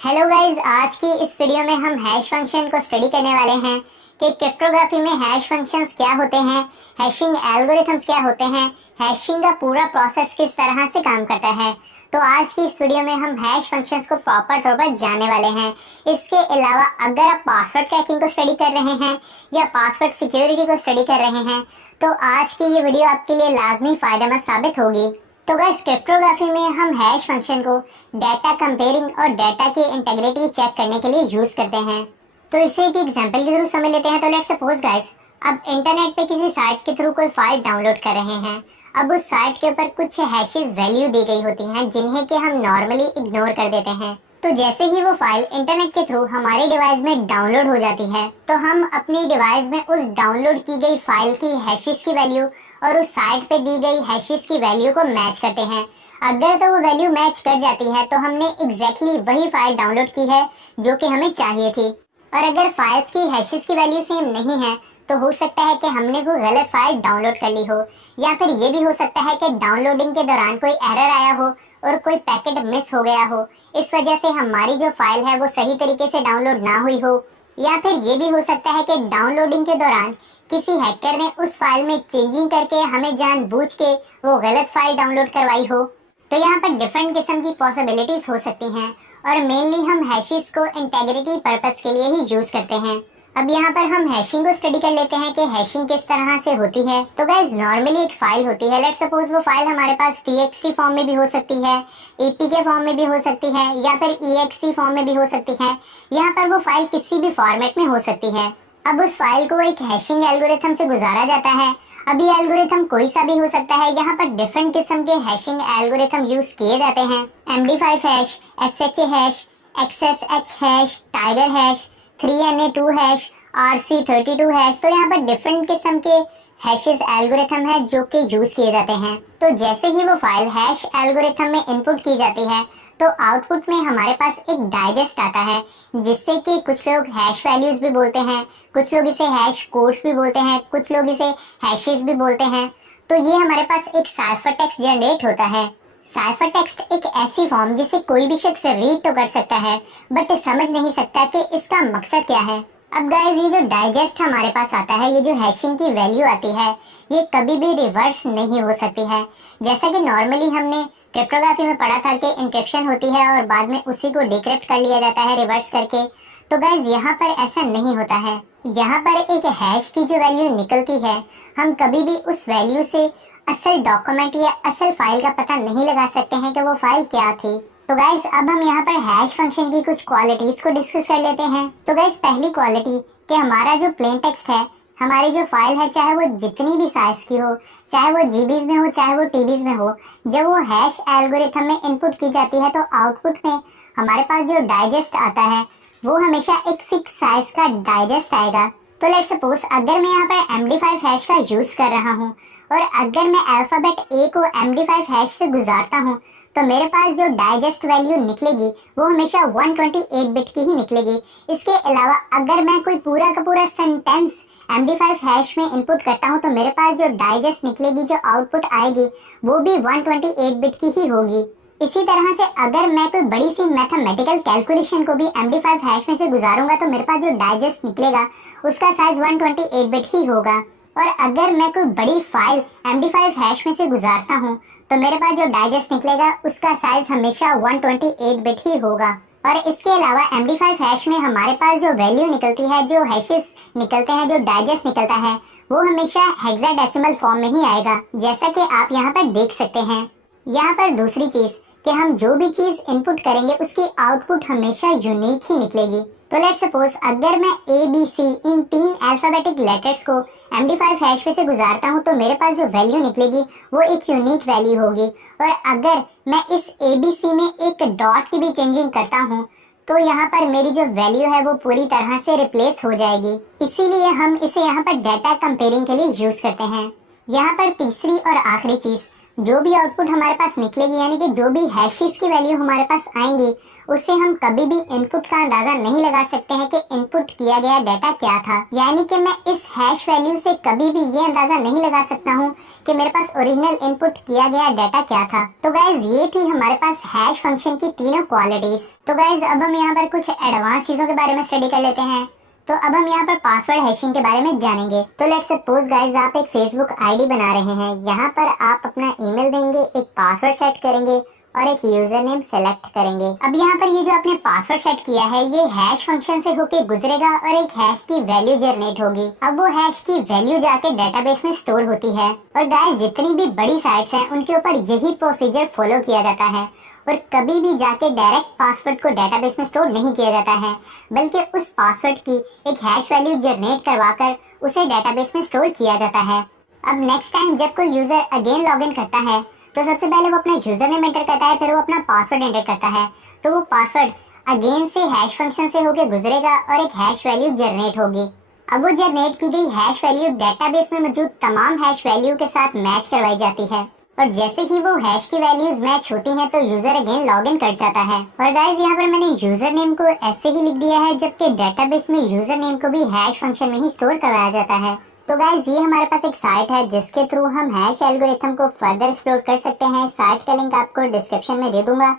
Hello guys, आज की इस वीडियो में हम हैश फंक्शन को स्टडी करने वाले हैं कि क्रिप्टोग्राफी में हैश फंक्शंस क्या होते हैं, हैशिंग एल्गोरिथम्स क्या होते हैं, हैशिंग का पूरा प्रोसेस किस तरह से काम करता है। तो आज की इस वीडियो में हम हैश फंक्शंस को प्रॉपर तौर पर जानने वाले हैं। इसके अलावा अगर आप पासवर्ड क्रैकिंग को स्टडी कर रहे हैं या पासवर्ड सिक्योरिटी को स्टडी कर रहे हैं तो आज की ये वीडियो आपके लिए लाजमी फायदेमंद साबित होगी। तो गाइस, क्रिप्टोग्राफी में हम हैश फंक्शन को डाटा कंपेयरिंग और डाटा की इंटीग्रिटी चेक करने के लिए यूज करते हैं। तो इसे एक एग्जांपल के थ्रू समझ लेते हैं। तो लेट्स सपोज गाइस, अब इंटरनेट पे किसी साइट के थ्रू कोई फाइल डाउनलोड कर रहे हैं। अब उस साइट के ऊपर कुछ हैशेस वैल्यू दी गई होती हैं जिन्हें कि हम नॉर्मली इग्नोर कर देते हैं। तो जैसे ही वो फाइल इंटरनेट के थ्रू हमारे डिवाइस में डाउनलोड हो जाती है तो हम अपनी डिवाइस में उस डाउनलोड की गई फाइल की हैशेस की वैल्यू और उस साइट पे दी गई हैशेस की वैल्यू को मैच करते हैं। अगर तो वो वैल्यू मैच कर जाती है तो हमने एग्जैक्टली वही फाइल डाउनलोड की है जो कि हमें चाहिए थी। और अगर फाइल्स की हैशेस की वैल्यू सेम नहीं है तो हो सकता है कि हमने कोई गलत फाइल डाउनलोड कर ली हो, या फिर ये भी हो सकता है कि डाउनलोडिंग के दौरान कोई एरर आया हो और कोई पैकेट मिस हो गया हो। इस वजह से हमारी जो फाइल है वो सही तरीके से डाउनलोड ना हुई हो, या फिर ये भी हो सकता है कि डाउनलोडिंग के दौरान किसी हैकर ने उस फाइल में चेंजिंग करके हमें जानबूझ के वो गलत फाइल डाउनलोड करवाई हो। तो यहाँ पर डिफरेंट किस्म की पॉसिबिलिटीज हो सकती हैं और मेनली हम हैशेस को इंटीग्रिटी पर्पस के लिए ही यूज करते हैं। अब यहाँ पर हम हैशिंग को स्टडी कर लेते हैं कि हैशिंग किस तरह से होती है। तो गाइस, नॉर्मली एक फाइल होती है। लेट्स सपोज वो फाइल हमारे पास txt फॉर्म में भी हो सकती है, apk फॉर्म में भी हो सकती है, या फिर exe फॉर्म में भी हो सकती है। यहाँ पर वो फाइल किसी भी फॉर्मेट में हो सकती है। अब उस फाइल को एक हैशिंग एल्गोरिथम से गुजारा जाता है। अब ये एल्गोरिथम कोई सा भी हो सकता है। यहाँ पर डिफरेंट किस्म के हैशिंग एल्गोरिथम यूज किए जाते हैं। MD5 hash, SHA hash, XSH hash, tiger hash, 3NA2 hash, RC32 hash. तो यहाँ पर डिफरेंट किस्म के हैशेस एल्गोरिथम है जो कि यूज किए जाते हैं। तो जैसे ही वो फाइल हैश एल्गोरिथम में इनपुट की जाती है तो आउटपुट में हमारे पास एक डाइजेस्ट आता है, जिससे कि कुछ लोग हैश वैल्यूज भी बोलते हैं, कुछ लोग इसे हैश कोड्स भी बोलते हैं, कुछ लोग इसे हैशेस भी बोलते हैं। तो ये हमारे पास एक साइफर टेक्स्ट जनरेट होता है। साइफर टेक्स्ट एक ऐसी फॉर्म जिसे कोई भी शख्स रीड तो कर सकता है बट समझ नहीं सकता कि इसका मकसद क्या है। अब गाइस, ये जो डाइजेस्ट हमारे पास आता है, ये जो हैशिंग की वैल्यू आती है, ये कभी भी रिवर्स नहीं हो सकती है। जैसा कि नॉर्मली हमने क्रिप्टोग्राफी में पढ़ा था कि इंक्रिप्शन होती है और बाद में उसी को डिक्रिप्ट कर लिया जाता है रिवर्स करके। तो गाइस, यहाँ पर ऐसा नहीं होता है। यहाँ पर एक हैश की जो वैल्यू निकलती है, हम कभी भी उस वैल्यू से असल डॉक्यूमेंट या असल फाइल का पता नहीं लगा सकते हैं कि वो फाइल क्या थी। तो गाइस, अब हम यहाँ पर हैश फंक्शन की कुछ क्वालिटीज को डिस्कस कर लेते हैं। तो गाइस, पहली क्वालिटी कि हमारा जो प्लेन टेक्स्ट है, हमारी जो फाइल है, चाहे वो जितनी भी साइज की हो, चाहे वो जीबीज में हो, चाहे वो टीबीज में हो, जब वो हैश एल्गोरिथम में इनपुट की जाती है तो आउटपुट में हमारे पास जो डाइजेस्ट आता है वो हमेशा एक फिक्स साइज का डाइजेस्ट आएगा। तो लेट्स सपोज अगर मैं यहाँ पर MD5 हैश का यूज कर रहा हूँ और अगर मैं अल्फाबेट A को MD5 हैश से गुजारता हूँ तो मेरे पास जो डाइजेस्ट वैल्यू निकलेगी वो हमेशा 128 बिट की ही निकलेगी। इसके अलावा अगर मैं कोई पूरा का पूरा सेंटेंस MD5 हैश में इनपुट करता हूँ तो मेरे पास जो डाइजेस्ट निकलेगी, जो आउटपुट आएगी, वो भी 128 बिट की ही होगी। इसी तरह से अगर मैं कोई बड़ी सी मैथमेटिकल कैलकुलेशन को भी MD5 हैश में से गुजारूंगा तो मेरे पास जो डाइजेस्ट निकलेगा उसका साइज 128 बिट ही होगा। और अगर मैं कोई बड़ी फाइल MD5 हैश में से गुजारता हूँ तो मेरे पास जो डाइजेस्ट निकलेगा उसका साइज हमेशा 128 बिट ही होगा। और इसके अलावा MD5 हैश में हमारे पास जो वैल्यू निकलती है, जो हैशेस निकलते हैं, जो डाइजेस्ट निकलता है, वो हमेशा हेक्साडेसिमल फॉर्म में ही आएगा, जैसा कि आप यहाँ पर देख सकते हैं। यहाँ पर दूसरी चीज कि हम जो भी चीज इनपुट करेंगे उसकी आउटपुट हमेशा यूनिक ही निकलेगी। तो लेट्स सपोज अगर मैं ABC इन 3 अल्फाबेटिक लेटर्स को MD5 हैश में से गुजारता हूँ तो मेरे पास जो वैल्यू निकलेगी वो एक यूनिक वैल्यू होगी। और अगर मैं इस ABC में एक डॉट की भी चेंजिंग करता हूँ तो यहाँ पर मेरी जो वैल्यू है वो पूरी तरह से रिप्लेस हो जाएगी। इसीलिए हम इसे यहाँ पर डाटा कंपेयरिंग के लिए यूज करते हैं। यहाँ पर तीसरी और आखिरी चीज, जो भी आउटपुट हमारे पास निकलेगी, यानी कि जो भी हैशेस की वैल्यू हमारे पास आएंगी, उससे हम कभी भी इनपुट का अंदाजा नहीं लगा सकते हैं कि इनपुट किया गया डाटा क्या था। यानी कि मैं इस हैश वैल्यू से कभी भी ये अंदाजा नहीं लगा सकता हूँ कि मेरे पास ओरिजिनल इनपुट किया गया डाटा क्या था। तो गाइज ये थी हमारे पास हैश फंक्शन की तीनों क्वालिटीज। तो गाइज अब हम यहाँ पर कुछ एडवांस चीजों के बारे में स्टडी कर लेते हैं। तो अब हम यहाँ पर पासवर्ड हैशिंग के बारे में जानेंगे। तो लेट्स सपोज गाइज आप एक फेसबुक आईडी बना रहे हैं। यहाँ पर आप अपना ईमेल देंगे, एक पासवर्ड सेट करेंगे और एक यूजर नेम सेलेक्ट करेंगे। अब यहाँ पर ये जो आपने पासवर्ड सेट किया है ये हैश फंक्शन से होके गुजरेगा और एक हैश की वैल्यू जनरेट होगी। अब वो हैश की वैल्यू जाके डेटाबेस में स्टोर होती है। और गाइस जितनी भी बड़ी साइट्स हैं उनके ऊपर यही प्रोसीजर फॉलो किया जाता है और कभी भी जाके डायरेक्ट पासवर्ड को डेटाबेस में स्टोर नहीं किया जाता है, बल्कि उस पासवर्ड की एक हैश वैल्यू जनरेट करवाकर उसे डेटाबेस में स्टोर किया जाता है। अब नेक्स्ट टाइम जब कोई यूजर अगेन लॉगिन करता है तो सबसे पहले वो अपना यूजर नेम एंटर करता है, फिर वो अपना पासवर्ड एंटर करता है। तो वो पासवर्ड अगेन से हैश फंक्शन से होके गुजरेगा और एक हैश वैल्यू जनरेट होगी। अब वो जनरेट की गई हैश वैल्यू डेटाबेस में मौजूद तमाम हैश वैल्यू के साथ मैच करवाई जाती है और जैसे ही वो हैश की वैल्यूज मैच होती हैं तो यूजर अगेन लॉगिन कर जाता है। और गाइस यहाँ पर मैंने यूजर नेम को ऐसे ही लिख दिया है, जबकि डेटाबेस में यूजर नेम को भी हैश फंक्शन में ही स्टोर करवाया जाता है। तो गाइस ये हमारे पास एक साइट है जिसके थ्रू हम हैश एल्गोरिथम को फर्दर एक्सप्लोर कर सकते हैं। साइट का लिंक आपको डिस्क्रिप्शन में दे दूंगा।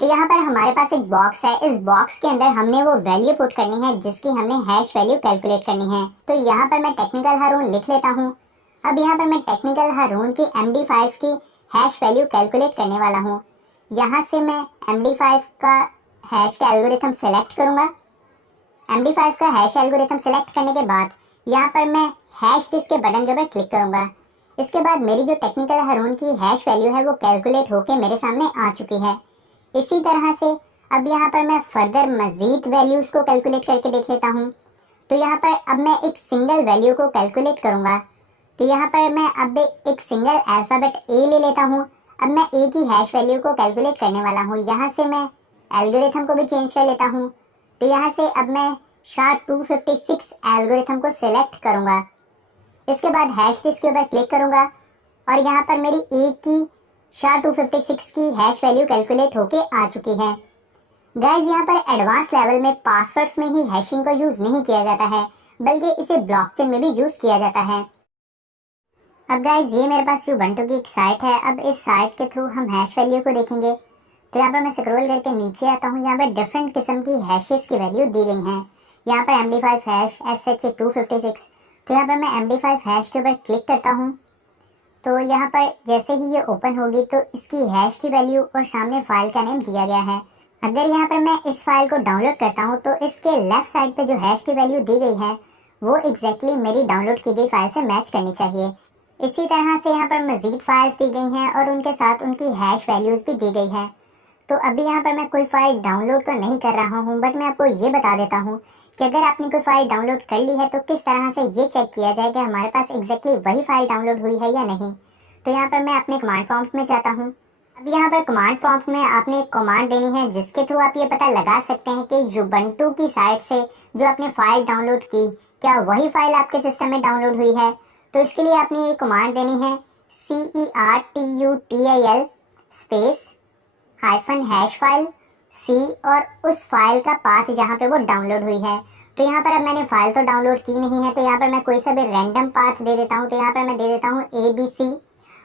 तो यहाँ पर हमारे पास एक बॉक्स है। इस बॉक्स के अंदर हमने वो वैल्यू पुट करनी है जिसकी हमने हैश वैल्यू कैलकुलेट करनी है। तो यहाँ पर मैं टेक्निकल हारून लिख लेता हूँ। अब यहाँ पर मैं टेक्निकल हारून की MD5 की हैश वैल्यू कैलकुलेट करने वाला हूँ। यहाँ से मैं MD5 का हैश का एल्गोरिथम सेलेक्ट करूँगा। MD5 का हैश एल्गोरिथम सेलेक्ट करने के बाद यहाँ पर मैं हैश दिस के बटन के ऊपर क्लिक करूंगा। इसके बाद मेरी जो टेक्निकल हारून की हैश वैल्यू है वो कैलकुलेट होके मेरे सामने आ चुकी है। इसी तरह से अब यहाँ पर मैं फर्दर मजीद वैल्यूज को कैलकुलेट करके देख लेता हूँ। तो यहाँ पर अब मैं एक सिंगल वैल्यू को कैलकुलेट करूंगा। तो यहाँ पर मैं अब एक सिंगल अल्फाबेट ए ले लेता हूँ। अब मैं ए की हैश वैल्यू को कैलकुलेट करने वाला हूँ। यहाँ से मैं एल्गोरिथम को भी चेंज कर लेता हूँ। तो यहाँ से अब मैं SHA-256 एल्गोरिथम को सिलेक्ट करूंगा। इसके बाद हैश दिस के ऊपर क्लिक करूंगा और यहाँ पर मेरी ए की SHA-256 की हैश वैल्यू कैलकुलेट होके आ चुकी है। गाइस यहाँ पर एडवांस लेवल में पासवर्ड्स में ही हैशिंग को यूज नहीं किया जाता है, बल्कि इसे ब्लॉकचेन में भी यूज किया जाता है। अब गाइस ये मेरे पास Ubuntu की एक साइट है। अब इस साइट के थ्रू हम हैश वैल्यू को देखेंगे। तो यहाँ पर मैं स्क्रॉल करके नीचे आता हूँ। यहाँ पर डिफरेंट किस्म की हैशेस की वैल्यू दी गई हैं। यहाँ पर MD5 हैश SHA-256। तो यहाँ पर मैं MD5 हैश के ऊपर क्लिक करता हूँ। तो यहाँ पर जैसे ही ये ओपन होगी तो इसकी हैश की वैल्यू और सामने फाइल का नेम दिया गया है। अगर यहाँ पर मैं इस फाइल को डाउनलोड करता हूँ तो इसके लेफ्ट साइड पे जो हैश की वैल्यू दी गई है वो एग्जैक्टली मेरी डाउनलोड की गई फाइल से मैच करनी चाहिए। इसी तरह से यहाँ पर मजीद फाइल्स दी गई हैं और उनके साथ उनकी हैश वैल्यूज भी दी गई है। तो अभी यहाँ पर मैं कोई फाइल डाउनलोड तो नहीं कर रहा हूँ, बट मैं आपको ये बता देता हूँ कि अगर आपने कोई फाइल डाउनलोड कर ली है तो किस तरह से ये चेक किया जाए कि हमारे पास एग्जैक्टली वही फाइल डाउनलोड हुई है या नहीं। तो यहाँ पर मैं अपने कमांड प्रॉम्प्ट में जाता हूँ। अब यहाँ पर कमांड प्रॉम्प्ट में आपने एक कमांड देनी है जिसके थ्रू आप ये पता लगा सकते हैं कि Ubuntu की साइट से जो आपने फाइल डाउनलोड की क्या वही फाइल आपके सिस्टम में डाउनलोड हुई है। तो इसके लिए आपने ये कमांड देनी है CERTUTIL space -hash file C और उस फाइल का पाथ जहाँ पे वो डाउनलोड हुई है। तो यहाँ पर अब मैंने फाइल तो डाउनलोड की नहीं है, तो यहाँ पर मैं कोई सा भी रैंडम पाथ दे देता हूँ। तो यहाँ पर मैं दे देता हूँ ABC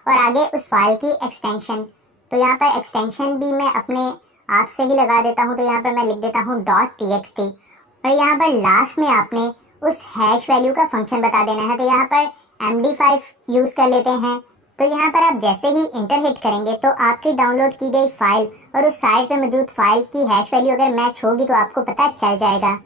और आगे उस फाइल की एक्सटेंशन। तो यहाँ पर एक्सटेंशन भी मैं अपने आप से ही लगा देता हूँ। तो यहाँ पर मैं लिख देता हूँ .txt और यहाँ पर लास्ट में आपने उस हैश वैल्यू का फंक्शन बता देना है। तो यहाँ पर MD5 यूज़ कर लेते हैं। तो यहाँ पर आप जैसे ही इंटर हिट करेंगे तो आपकी डाउनलोड की गई फाइल और उस साइट पे मौजूद फाइल की हैश वैल्यू अगर मैच होगी तो आपको पता चल जाएगा।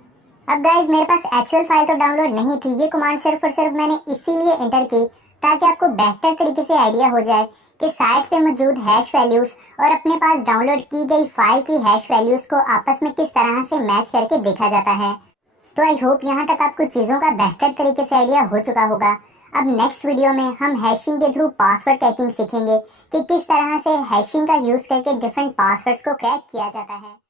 अब गाइज मेरे पास एक्चुअल फाइल तो डाउनलोड नहीं थी। ये कमांड सिर्फ और सिर्फ मैंने इसीलिए इंटर की ताकि आपको बेहतर तरीके से आइडिया हो जाए कि साइट पे मौजूद हैश वैल्यूज और अपने पास डाउनलोड की गई फाइल की हैश वैल्यूज को आपस में किस तरह से मैच करके देखा जाता है। तो आई होप यहाँ तक आपको चीज़ों का बेहतर तरीके से आइडिया हो चुका होगा। अब नेक्स्ट वीडियो में हम हैशिंग के थ्रू पासवर्ड क्रैकिंग सीखेंगे कि किस तरह से हैशिंग का यूज़ करके डिफरेंट पासवर्ड्स को क्रैक किया जाता है।